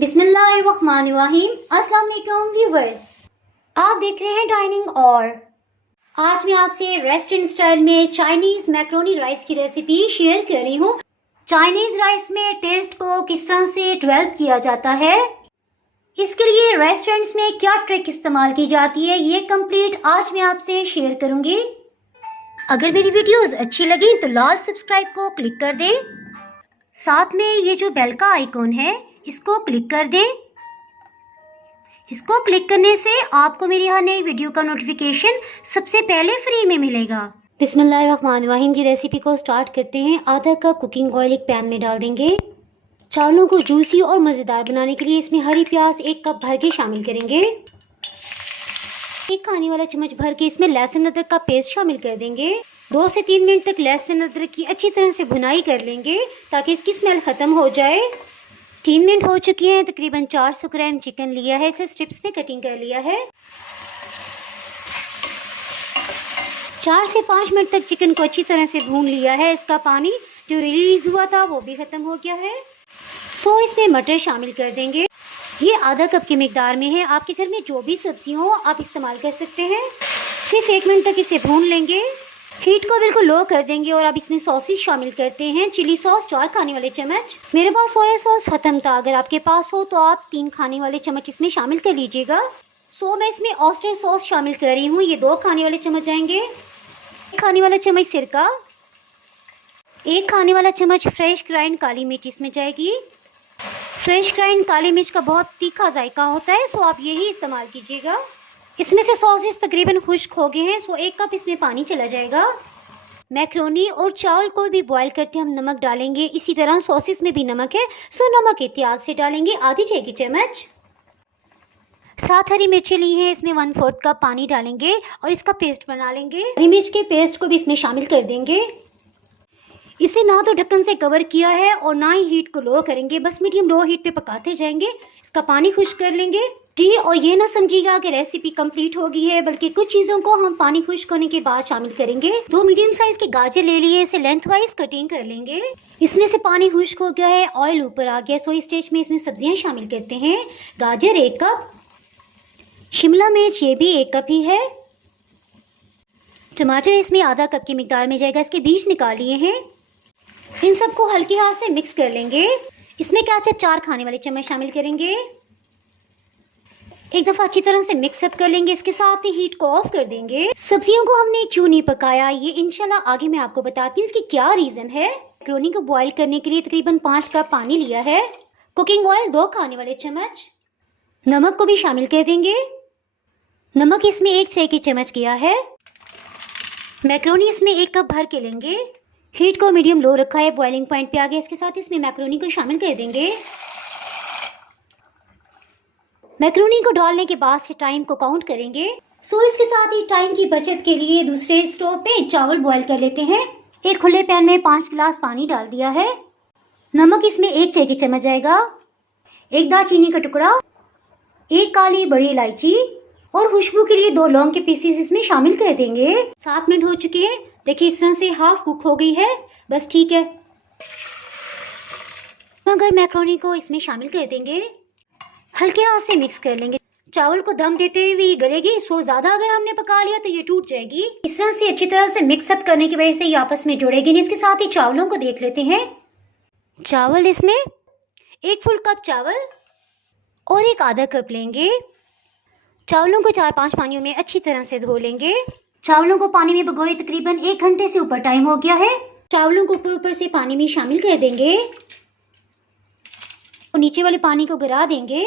बिस्मिल्लाहिर्रहमानिर्रहीम। अस्सलाम वालेकुम व्यूवर्स, आप देख रहे हैं डाइनिंग। और आज मैं आपसे रेस्टोरेंट स्टाइल में चाइनीज़ मैक्रोनी राइस की रेसिपी शेयर कर रही हूँ। चाइनीज़ राइस में टेस्ट को किस तरह से डेवलप किया जाता है, इसके लिए रेस्टोरेंट्स में क्या ट्रिक इस्तेमाल की जाती है, ये कंप्लीट आज मैं आपसे शेयर करूँगी। अगर मेरी वीडियोस अच्छी लगी तो लाल सब्सक्राइब को क्लिक कर दें, साथ में ये जो बेल का आइकॉन है इसको क्लिक कर दें। इसको क्लिक करने से आपको मेरी हर नई वीडियो का नोटिफिकेशन सबसे पहले फ्री में मिलेगा। बिस्मिल्लाहिर्रहमानिर्रहीम की रेसिपी को स्टार्ट करते हैं। आधा कप कुकिंग ऑयल एक पैन में डाल देंगे। चावलों को जूसी और मज़ेदार बनाने के लिए इसमें हरी प्याज 1 कप भर के शामिल करेंगे। 1 खाने वाला चम्मच भर के इसमें लहसुन अदरक का पेस्ट शामिल कर देंगे। 2 से 3 मिनट तक लहसुन अदरक की अच्छी तरह से भुनाई कर लेंगे ताकि इसकी स्मेल ख़त्म हो जाए। 3 मिनट हो चुके हैं। तकरीबन 400 ग्राम चिकन लिया है, इसे स्ट्रिप्स में कटिंग कर लिया है। 4 से 5 मिनट तक चिकन को अच्छी तरह से भून लिया है। इसका पानी जो रिलीज हुआ था वो भी ख़त्म हो गया है। इसमें मटर शामिल कर देंगे। ये आधा कप की मिकदार में है। आपके घर में जो भी सब्जी हो आप इस्तेमाल कर सकते हैं। सिर्फ 1 मिनट तक इसे भून लेंगे। हीट को बिल्कुल लो कर देंगे और अब इसमें सॉसेस शामिल करते हैं। चिली सॉस 4 खाने वाले चम्मच। मेरे पास सोया सॉस ख़त्म था, अगर आपके पास हो तो आप 3 खाने वाले चम्मच इसमें शामिल कर लीजिएगा। मैं इसमें ऑयस्टर सॉस शामिल कर रही हूँ, ये 2 खाने वाले चम्मच जाएंगे। 1 खाने वाला चम्मच सिरका, 1 खाने वाला चम्मच फ्रेश ग्राइंड काली मिर्च इसमें जाएगी। फ्रेश ग्राइंड काली मिर्च का बहुत तीखा जायका होता है, आप यही इस्तेमाल कीजिएगा। इसमें से सॉसेस तकरीबन खुश्क हो गए हैं, 1 कप इसमें पानी चला जाएगा। मैक्रोनी और चावल को भी बॉईल करते हम नमक डालेंगे। इसी तरह सॉसेस में भी नमक है, नमक एहतियात से डालेंगे, आधी चाय की चम्मच। 7 हरी मिर्चें ली हैं, इसमें 1/4 कप पानी डालेंगे और इसका पेस्ट बना लेंगे। हरी मिर्च के पेस्ट को भी इसमें शामिल कर देंगे। इसे ना तो ढक्कन से कवर किया है और ना ही हीट को लो करेंगे, बस मीडियम लो हीट पे पकाते जाएंगे। इसका पानी खुश्क कर लेंगे जी। और ये ना समझिएगा कि रेसिपी कंप्लीट हो गई है, बल्कि कुछ चीज़ों को हम पानी खुश्क होने के बाद शामिल करेंगे। 2 मीडियम साइज के गाजर ले लिए, इसे लेंथ वाइज कटिंग कर लेंगे। इसमें से पानी खुश्क हो गया है, ऑयल ऊपर आ गया। इस स्टेज में इसमें सब्जियां शामिल करते हैं। गाजर 1 कप, शिमला मिर्च ये भी 1 कप ही है। टमाटर इसमें आधा कप की मिकदार में जाएगा, इसके बीज निकाल लिए हैं। इन सबको हल्के हाथ से मिक्स कर लेंगे। इसमें केचप 4 खाने वाले चम्मच शामिल करेंगे। एक दफ़ा अच्छी तरह से मिक्स अप कर लेंगे। इसके साथ ही हीट को ऑफ कर देंगे। सब्जियों को हमने क्यों नहीं पकाया, ये इंशाल्लाह आगे मैं आपको बताती हूँ इसकी क्या रीज़न है। मैक्रोनी को बॉईल करने के लिए तकरीबन 5 कप पानी लिया है। कुकिंग ऑयल 2 खाने वाले चम्मच। नमक को भी शामिल कर देंगे। नमक इसमें 1 चाय की चम्मच किया है। मैक्रोनी इसमें 1 कप भर के लेंगे। हीट को मीडियम लो रखा है, बॉइलिंग पॉइंट पे आ गया। इसके साथ इसमें मैक्रोनी को शामिल कर देंगे। मैक्रोनी को डालने के बाद से टाइम को काउंट करेंगे। इसके साथ ही टाइम की बचत के लिए दूसरे स्टोव पे चावल बॉईल कर लेते हैं। एक खुले पैन में 5 गिलास पानी डाल दिया है। नमक इसमें 1 चाय की चम्मच जाएगा। 1 दालचीनी का टुकड़ा, 1 काली बड़ी इलायची और खुशबू के लिए 2 लौंग के पीसेस इसमें शामिल कर देंगे। 7 मिनट हो चुके हैं। देखिए इस तरह से हाफ कुक हो गई है, बस ठीक है। मगर मैक्रोनी को इसमें शामिल कर देंगे। हल्के हाथ से मिक्स कर लेंगे। चावल को दम देते हुए ये गलेगी, ज़्यादा अगर हमने पका लिया तो ये टूट जाएगी। इस तरह से अच्छी तरह से मिक्स अप करने की वजह से ये आपस में जुड़ेगी नहीं। इसके साथ ही चावलों को देख लेते हैं। चावल इसमें 1 फुल कप चावल और 1 आधा कप लेंगे। चावलों को 4-5 पानियों में अच्छी तरह से धो लेंगे। चावलों को पानी में भिगोए तकरीबन 1 घंटे से ऊपर टाइम हो गया है। चावलों को ऊपर से पानी में शामिल कर देंगे और नीचे वाले पानी को गिरा देंगे।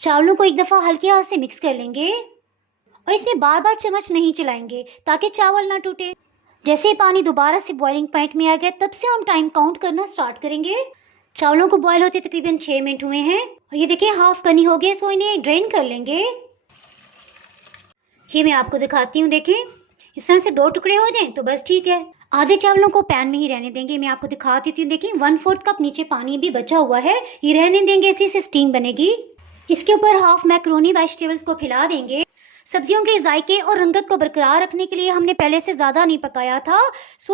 चावलों को एक दफ़ा हल्के हाथ से मिक्स कर लेंगे और इसमें बार बार चम्मच नहीं चलाएंगे ताकि चावल ना टूटे। जैसे ही पानी दोबारा से बॉइलिंग पॉइंट में आ गया तब से हम टाइम काउंट करना स्टार्ट करेंगे। चावलों को बॉयल होते तकरीबन 6 मिनट हुए हैं और ये देखिए हाफ कनी हो गए। इन्हें ड्रेन कर लेंगे। ये मैं आपको दिखाती हूँ, देखें इस तरह से 2 टुकड़े हो जाएं तो बस ठीक है। आधे चावलों को पैन में ही रहने देंगे। मैं आपको दिखा देती हूँ, देखिए 1/4 कप नीचे पानी भी बचा हुआ है, ये रहने देंगे, इसी से स्टीम बनेगी। इसके ऊपर हाफ मैक्रोनी वेजिटेबल्स को फैला देंगे। सब्जियों के जायके और रंगत को बरकरार रखने के लिए हमने पहले से ज़्यादा नहीं पकाया था,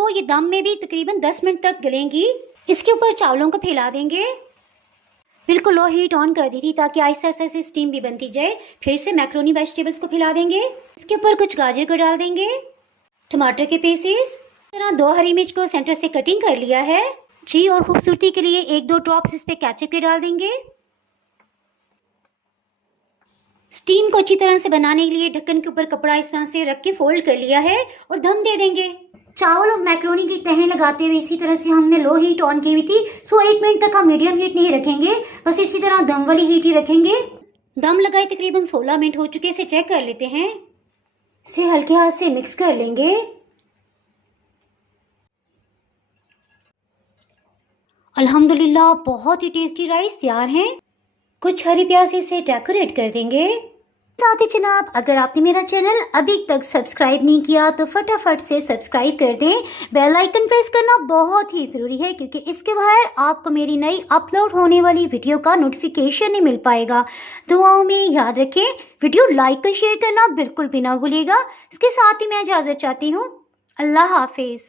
ये दम में भी तकरीबन 10 मिनट तक गलेंगी। इसके ऊपर चावलों को फैला देंगे। बिल्कुल लो हीट ऑन कर दी थी ताकि आहिस्ता आहिस्ता से स्टीम भी बनती जाए। फिर से मैक्रोनी वेजिटेबल्स को फैला देंगे। इसके ऊपर कुछ गाजर को डाल देंगे, टमाटर के पीसेस, तरह 2 हरी मिर्च को सेंटर से कटिंग कर लिया है जी। और खूबसूरती के लिए 1-2 ड्रॉप्स इस पे केचप के डाल देंगे। स्टीम को अच्छी तरह से बनाने के लिए ढक्कन के ऊपर कपड़ा इस तरह से रख के फोल्ड कर लिया है और दम दे देंगे। चावल और मैक्रोनी की तहें लगाते हुए इसी तरह से हमने लो हीट ऑन की हुई थी। सो 1 मिनट तक हम मीडियम हीट नहीं रखेंगे, बस इसी तरह दम वाली हीट ही रखेंगे। दम लगाए तकरीबन 16 मिनट हो चुके, इसे चेक कर लेते हैं। इसे हल्के हाथ से मिक्स कर लेंगे। अल्हम्दुलिल्लाह बहुत ही टेस्टी राइस तैयार हैं। कुछ हरी प्याज से डेकोरेट कर देंगे। साथ ही जनाब, अगर आपने मेरा चैनल अभी तक सब्सक्राइब नहीं किया तो फटाफट से सब्सक्राइब कर दें। बेल आइकन प्रेस करना बहुत ही ज़रूरी है क्योंकि इसके बगैर आपको मेरी नई अपलोड होने वाली वीडियो का नोटिफिकेशन नहीं मिल पाएगा। दुआओं में याद रखें, वीडियो लाइक और शेयर करना बिल्कुल भी ना भूलिएगा। इसके साथ ही मैं इजाज़त चाहती हूँ। अल्लाह हाफिज़।